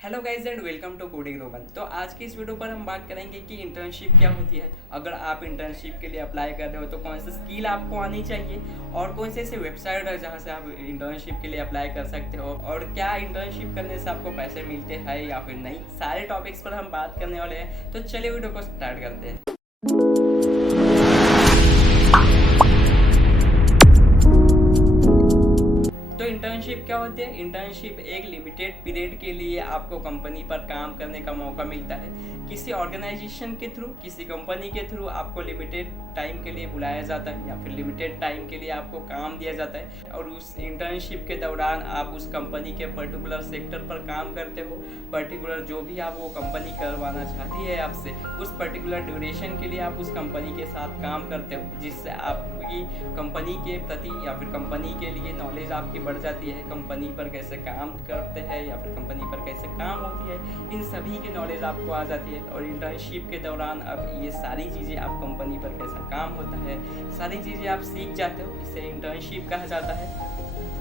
Hello guys and welcome to coding Roman. तो आज की इस वीडियो पर हम बात करेंगे कि इंटर्नशिप क्या होती है। अगर आप इंटर्नशिप के लिए अप्लाई कर रहे हो तो कौन सी स्किल आपको आनी चाहिए और कौन से ऐसे वेबसाइट है जहां से आप इंटर्नशिप के लिए अप्लाई कर सकते हो और क्या इंटर्नशिप करने से आपको पैसे मिलते हैं या फिर नहीं, सारे टॉपिक्स पर हम बात करने वाले हैं। तो चलिए वीडियो को स्टार्ट करते हैं। तो इंटर्नशिप क्या होती है? इंटर्नशिप एक लिमिटेड पीरियड के लिए आपको कंपनी पर काम करने का मौका मिलता है। किसी ऑर्गेनाइजेशन के थ्रू, किसी कंपनी के थ्रू आपको लिमिटेड टाइम के लिए बुलाया जाता है या फिर लिमिटेड टाइम के लिए आपको काम दिया जाता है और उस इंटर्नशिप के दौरान आप उस कंपनी के पर्टिकुलर सेक्टर पर काम करते हो। पर्टिकुलर जो भी आप वो कंपनी करवाना चाहती है आपसे, उस पर्टिकुलर ड्यूरेशन के लिए आप उस कंपनी के साथ काम करते हो, जिससे आपकी कंपनी के प्रति या फिर कंपनी के लिए नॉलेज आपकी बढ़ जाती है। कंपनी पर कैसे काम करते हैं या फिर कंपनी पर कैसे काम होती है, इन सभी की नॉलेज आपको आ जाती है। और इंटर्नशिप के दौरान अब ये सारी चीज़ें आप कंपनी पर कैसा काम होता है, सारी चीज़ें आप सीख जाते हो। इसे इंटर्नशिप कहा जाता है।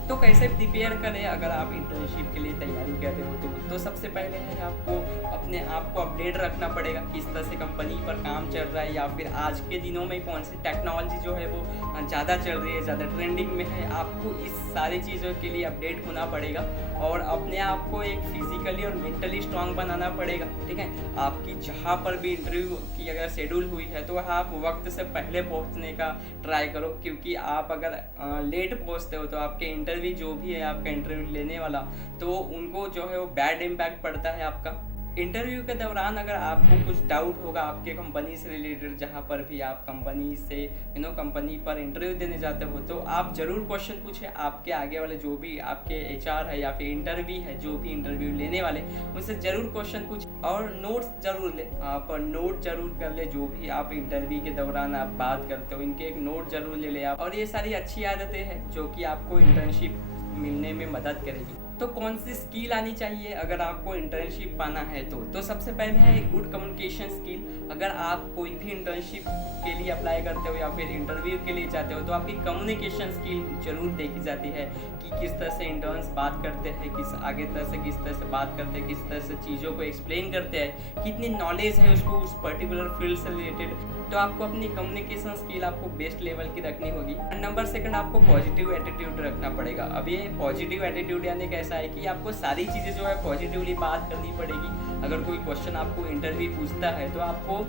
तो कैसे प्रिपेयर करें अगर आप इंटर्नशिप के लिए तैयारी कर रहे हो तो सबसे पहले है आपको अपने आप को अपडेट रखना पड़ेगा, किस तरह से कंपनी पर काम चल रहा है या फिर आज के दिनों में कौन सी टेक्नोलॉजी जो है वो ज़्यादा चल रही है, ज़्यादा ट्रेंडिंग में है। आपको इस सारी चीज़ों के लिए अपडेट होना पड़ेगा और अपने आप को एक फिजिकली और मेंटली स्ट्रांग बनाना पड़ेगा। ठीक है, आपकी जहाँ पर भी इंटरव्यू की अगर शेड्यूल हुई है तो आप वक्त से पहले पहुँचने का ट्राई करो, क्योंकि आप अगर लेट पहुँचते हो तो आपके इंटरव्यू जो भी है आपका इंटरव्यू लेने वाला, तो उनको जो है वो बैड इम्पैक्ट पड़ता है आपका। इंटरव्यू के दौरान अगर आपको कुछ डाउट होगा आपके कंपनी से रिलेटेड, जहाँ पर भी आप कंपनी से कंपनी पर इंटरव्यू देने जाते हो, तो आप ज़रूर क्वेश्चन पूछें आपके आगे वाले जो भी आपके एचआर है या फिर इंटरव्यू है, जो भी इंटरव्यू लेने वाले, उनसे ज़रूर क्वेश्चन पूछें और नोट्स ज़रूर ले। आप नोट ज़रूर कर ले, जो भी आप इंटरव्यू के दौरान आप बात करते हो इनके एक नोट ज़रूर ले ले आप। और ये सारी अच्छी आदतें हैं जो कि आपको इंटर्नशिप मिलने में मदद करेगी। तो कौन सी स्किल आनी चाहिए अगर आपको इंटर्नशिप पाना है तो सबसे पहले है गुड कम्युनिकेशन स्किल। अगर आप कोई भी इंटर्नशिप के लिए अप्लाई करते हो या फिर इंटरव्यू के लिए जाते हो तो आपकी कम्युनिकेशन स्किल जरूर देखी जाती है कि किस तरह से इंटर्न्स बात करते हैं, किस तरह से बात करते हैं, किस तरह से चीज़ों को एक्सप्लेन करते हैं, कितनी नॉलेज है उसको उस पर्टिकुलर फील्ड से रिलेटेड। तो आपको अपनी कम्युनिकेशन स्किल आपको बेस्ट लेवल की रखनी होगी। नंबर सेकंड, आपको पॉजिटिव एटीट्यूड रखना पड़ेगा। अब ये पॉजिटिव एटीट्यूड यानी कैसा है कि आपको सारी चीज़ें जो है पॉजिटिवली बात करनी पड़ेगी। अगर कोई क्वेश्चन आपको इंटरव्यू पूछता है तो आपको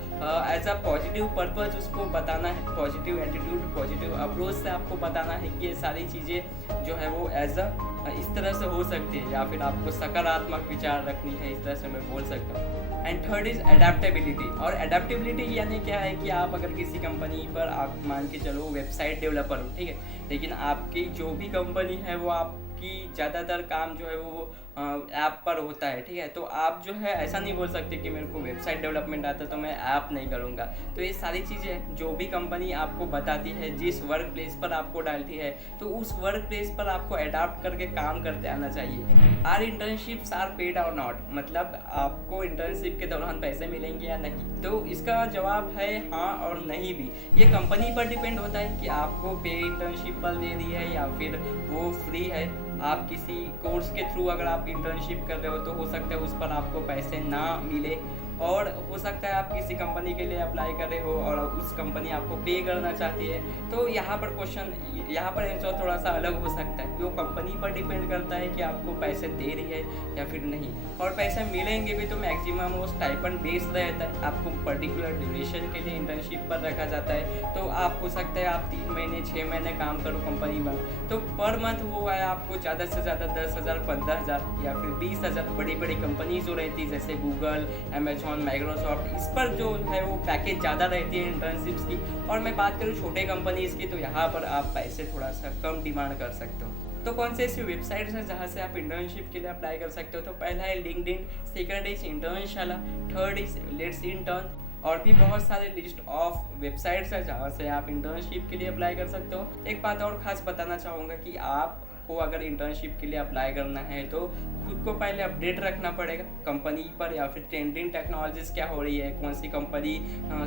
एज अ पॉजिटिव पर्पज उसको बताना है। पॉजिटिव एटीट्यूड, पॉजिटिव अप्रोच से आपको बताना है कि ये सारी चीज़ें जो है वो एज अ इस तरह से हो सकती है, या फिर आपको सकारात्मक विचार रखनी है, इस तरह से मैं बोल सकता हूँ। And third is adaptability. और एडेप्टेबिलिटी यानी क्या है कि आप अगर किसी कंपनी पर आप मान के चलो वेबसाइट डेवलपर हो, ठीक है, लेकिन आपकी जो भी कंपनी है वो आपकी ज़्यादातर काम जो है वो ऐप पर होता है, ठीक है, तो आप जो है ऐसा नहीं बोल सकते कि मेरे को वेबसाइट डेवलपमेंट आता तो मैं ऐप नहीं करूँगा। तो ये सारी चीज़ें जो भी कंपनी आपको बताती है, जिस वर्क प्लेस पर आपको डालती है, तो उस वर्क प्लेस पर आपको अडाप्ट करके काम करते आना चाहिए। आर इंटर्नशिप्स आर पेड और नॉट, मतलब आपको इंटर्नशिप के दौरान पैसे मिलेंगे या नहीं? तो इसका जवाब है हाँ और नहीं भी। ये कंपनी पर डिपेंड होता है कि आपको पे इंटर्नशिप पर दे रही है या फिर वो फ्री है। आप किसी कोर्स के थ्रू अगर आप इंटर्नशिप कर रहे हो तो हो सकता है उस पर आपको पैसे ना मिले, और हो सकता है आप किसी कंपनी के लिए अप्लाई कर रहे हो और उस कंपनी आपको पे करना चाहती है। तो यहाँ पर आंसर थोड़ा सा अलग हो सकता है। वो कंपनी पर डिपेंड करता है कि आपको पैसे दे रही है या फिर नहीं। और पैसे मिलेंगे भी तो मैक्सिमम वो स्टाइपेंड बेस्ड रहता है। आपको पर्टिकुलर ड्यूरेशन के लिए इंटर्नशिप पर रखा जाता है, तो आप हो सकता है आप 3 महीने 6 महीने काम करो कंपनी में, तो पर मंथ वो है आपको ज़्यादा से ज़्यादा 10,000, 15,000 या फिर 20,000। बड़ी बड़ी कंपनी जो रहती है जैसे गूगल, अमेजॉन, माइक्रोसॉफ्ट, इस पर जो है वो पैकेज ज़्यादा रहती है इंटर्नशिप्स की। और मैं बात करूँ छोटे कंपनीज़ की, तो यहाँ पर आप पैसे थोड़ा सा कम डिमांड कर सकते हो। तो कौन से ऐसी वेबसाइट्स हैं जहाँ से आप इंटर्नशिप के लिए अप्लाई कर सकते हो? तो पहला है LinkedIn, second is Internshala, third is let's intern, और भी बहुत सारे लिस्ट ऑफ वेबसाइट्स हैं जहाँ से आप इंटर्नशिप के लिए अप्लाई कर सकते हो। एक बात और खास बताना चाहूँगा कि आप आपको अगर इंटर्नशिप के लिए अप्लाई करना है तो खुद को पहले अपडेट रखना पड़ेगा कंपनी पर, या फिर ट्रेंडिंग टेक्नोलॉजीज़ क्या हो रही है, कौन सी कंपनी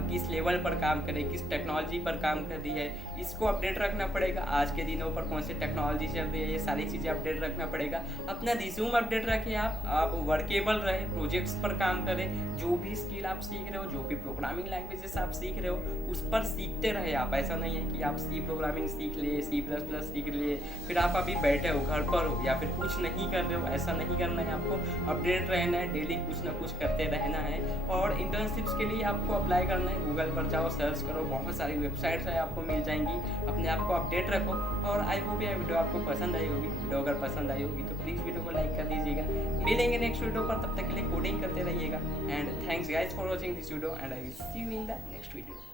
किस लेवल पर काम करे, किस टेक्नोलॉजी पर काम कर रही है, इसको अपडेट रखना पड़ेगा। आज के दिनों पर कौन सी टेक्नोलॉजी चल रही है, ये सारी चीज़ें अपडेट रखना पड़ेगा। अपना रिज्यूम अपडेट रखें, आप वर्केबल रहे, प्रोजेक्ट्स पर काम करें, जो भी स्किल आप सीख रहे हो, जो भी प्रोग्रामिंग लैंग्वेजेस आप सीख रहे हो उस पर सीखते रहे आप। ऐसा नहीं है कि आप सी प्रोग्रामिंग सीख लिए, C++ सीख लिए, फिर आप अभी बैठे हो घर पर हो या फिर कुछ नहीं कर रहे हो। ऐसा नहीं करना है, आपको अपडेट रहना है, डेली कुछ ना कुछ करते रहना है। और इंटर्नशिप्स के लिए आपको अप्लाई करना है, गूगल पर जाओ, सर्च करो, बहुत सारी वेबसाइट्स है आपको मिल जाएंगी। अपने आप को अपडेट रखो। और आई होप ये वीडियो आपको पसंद आई होगी। वीडियो अगर पसंद आई होगी तो प्लीज़ वीडियो को लाइक कर दीजिएगा। मिलेंगे नेक्स्ट वीडियो पर, तब तक के लिए कोडिंग करते रहिएगा। And thanks guys for watching this video and I will see you in the next video.